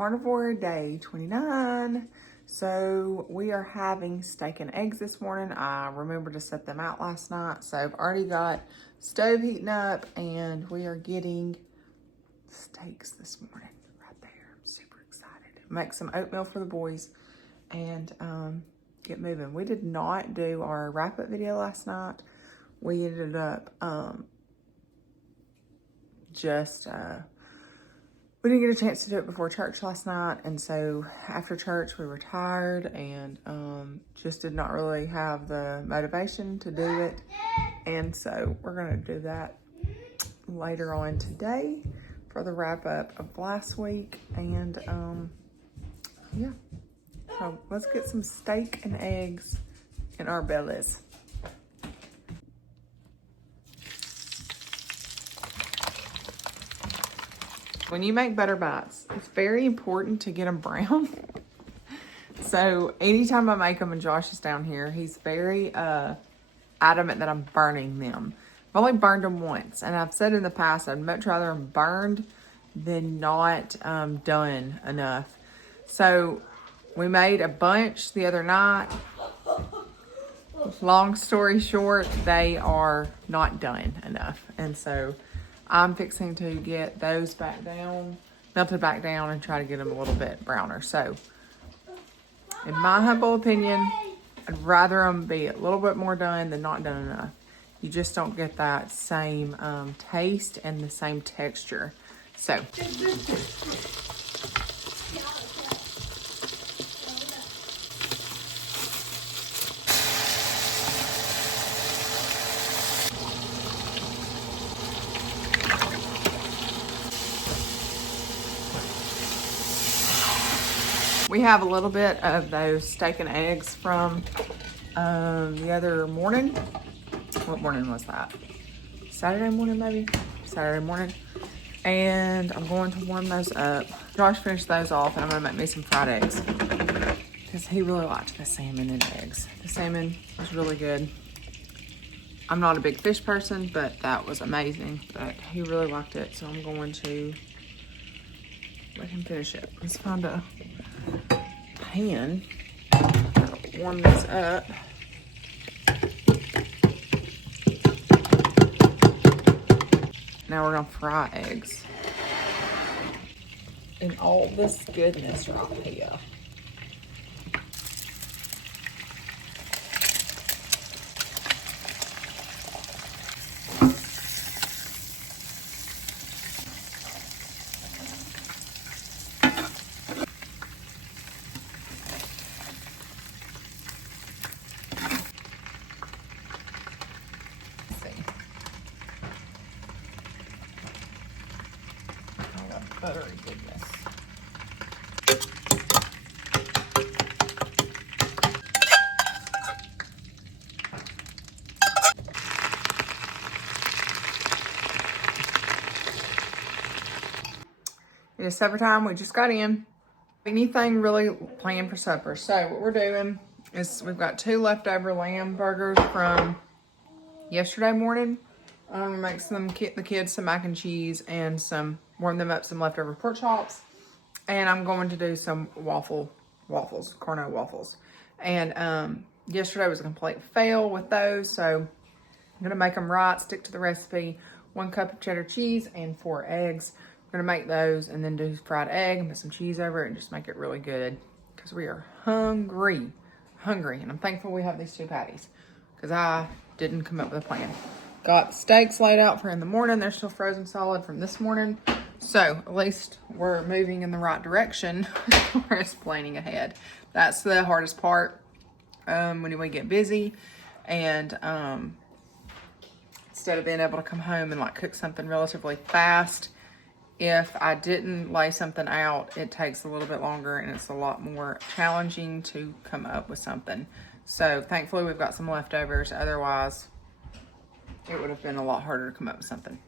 Carnivore day 29. So we are having steak and eggs this morning. I remembered to set them out last night. So I've already got stove heating up and we are getting steaks this morning right there. I'm super excited. Make some oatmeal for the boys and get moving. We did not do our wrap-up video last night. We ended up we didn't get a chance to do it before church last night, and so after church we were tired and just did not really have the motivation to do it, and so we're gonna do that later on today for the wrap up of last week. And yeah, so let's get some steak and eggs in our bellies. When you make butter bites, it's very important to get them brown. So anytime I make them and Josh is down here, he's very adamant that I'm burning them. I've only burned them once, and I've said in the past I'd much rather them burned than not done enough. So we made a bunch the other night. Long story short, they are not done enough, and so I'm fixing to get those back down, melted back down, and try to get them a little bit browner. So, in my humble opinion, I'd rather them be a little bit more done than not done enough. You just don't get that same taste and the same texture. So, we have a little bit of those steak and eggs from the other morning. What morning was that? Saturday morning, maybe? Saturday morning. And I'm going to warm those up. Josh finished those off, and I'm gonna make me some fried eggs because he really liked the salmon and eggs. The salmon was really good. I'm not a big fish person, but that was amazing. But he really liked it, so I'm going to let him finish it. Let's find a pan. Warm this up. Now we're gonna fry eggs. And all this goodness right here. Buttery goodness. It is supper time. We just got in. Anything really planned for supper. So what we're doing is we've got 2 leftover lamb burgers from yesterday morning. I'm gonna make the kids some mac and cheese and warm them up some leftover pork chops. And I'm going to do some waffles, Carno waffles. And yesterday was a complete fail with those, so I'm gonna make them right, stick to the recipe. 1 cup of cheddar cheese and 4 eggs. We're gonna make those and then do fried egg and put some cheese over it and just make it really good because we are hungry. And I'm thankful we have these 2 patties because I didn't come up with a plan. Got steaks laid out for in the morning. They're still frozen solid from this morning. So at least we're moving in the right direction as far as planning ahead. That's the hardest part when we get busy. And instead of being able to come home and like cook something relatively fast, if I didn't lay something out, it takes a little bit longer and it's a lot more challenging to come up with something. So thankfully we've got some leftovers. Otherwise, it would have been a lot harder to come up with something.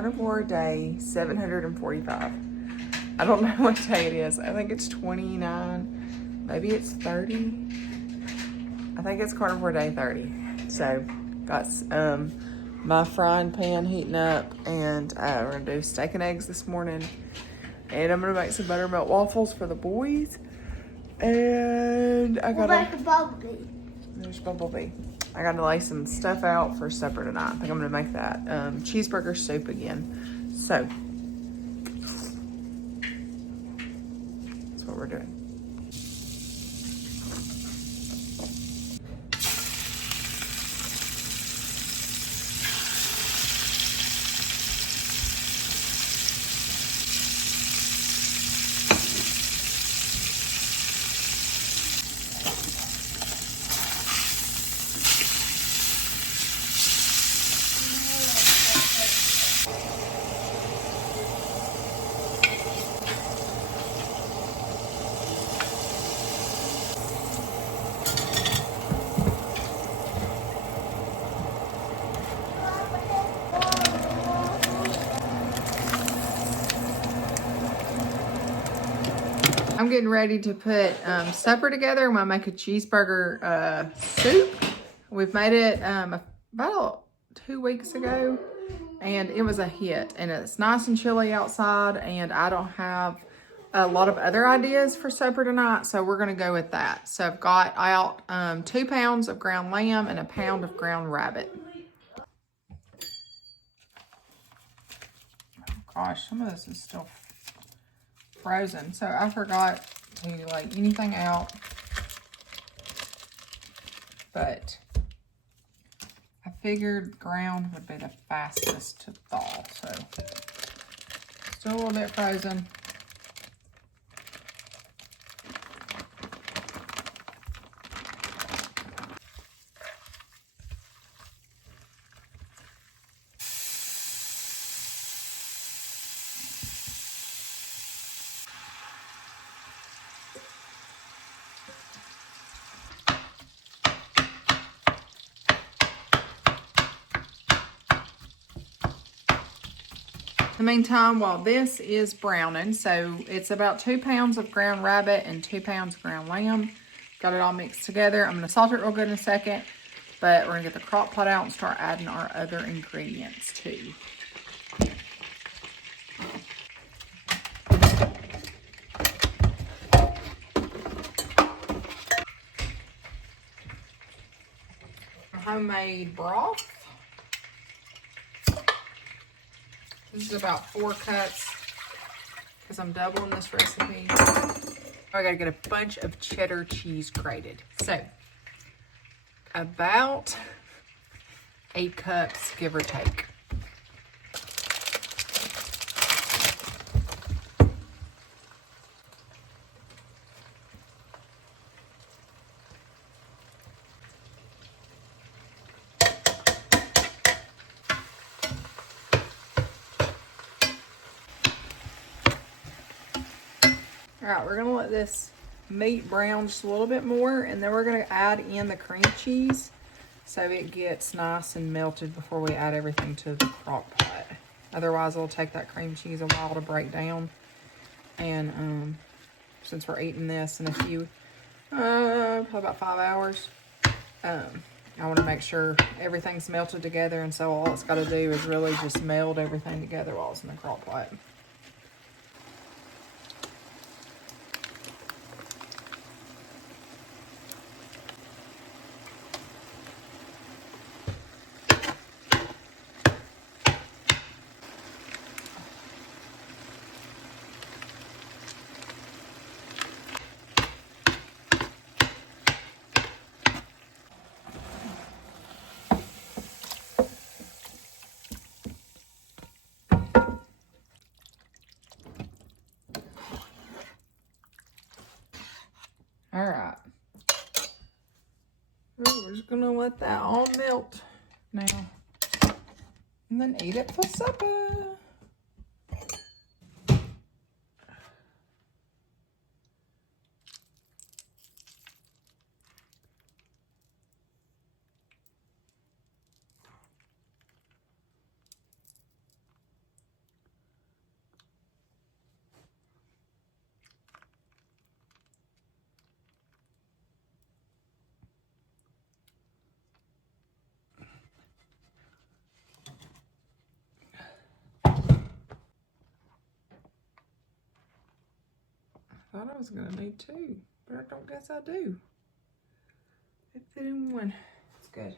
carnivore day 745. I don't know what day it is. I think it's 29. Maybe it's 30. I think it's carnivore day 30. So got my frying pan heating up, and we're gonna do steak and eggs this morning. And I'm gonna make some buttermilk waffles for the boys. And I gotta make a bumblebee. There's Bumblebee. I gotta lay some stuff out for supper tonight. I think I'm gonna make that cheeseburger soup again. So that's what we're doing. I'm getting ready to put supper together. I'm gonna make a cheeseburger soup. We've made it about 2 weeks ago, and it was a hit. And it's nice and chilly outside, and I don't have a lot of other ideas for supper tonight, so we're gonna go with that. So I've got out 2 pounds of ground lamb and a pound of ground rabbit. Oh gosh, some of this is still frozen, so I forgot to lay anything out, but I figured ground would be the fastest to thaw, so still a little bit frozen. In the meantime, while this is browning, so it's about 2 pounds of ground rabbit and 2 pounds of ground lamb. Got it all mixed together. I'm going to salt it real good in a second, but we're going to get the crock pot out and start adding our other ingredients too. Homemade broth. This is about 4 cups because I'm doubling this recipe. I gotta get a bunch of cheddar cheese grated. So about 8 cups, give or take. All right, we're gonna let this meat brown just a little bit more, and then we're gonna add in the cream cheese so it gets nice and melted before we add everything to the crock pot. Otherwise, it'll take that cream cheese a while to break down. And since we're eating this in a few, probably about 5 hours, I want to make sure everything's melted together, and so all it's got to do is really just meld everything together while it's in the crock pot. All right. Well, we're just gonna let that all melt now, and then eat it for supper. was gonna need two, but I don't guess I do. They fit in one. It's good.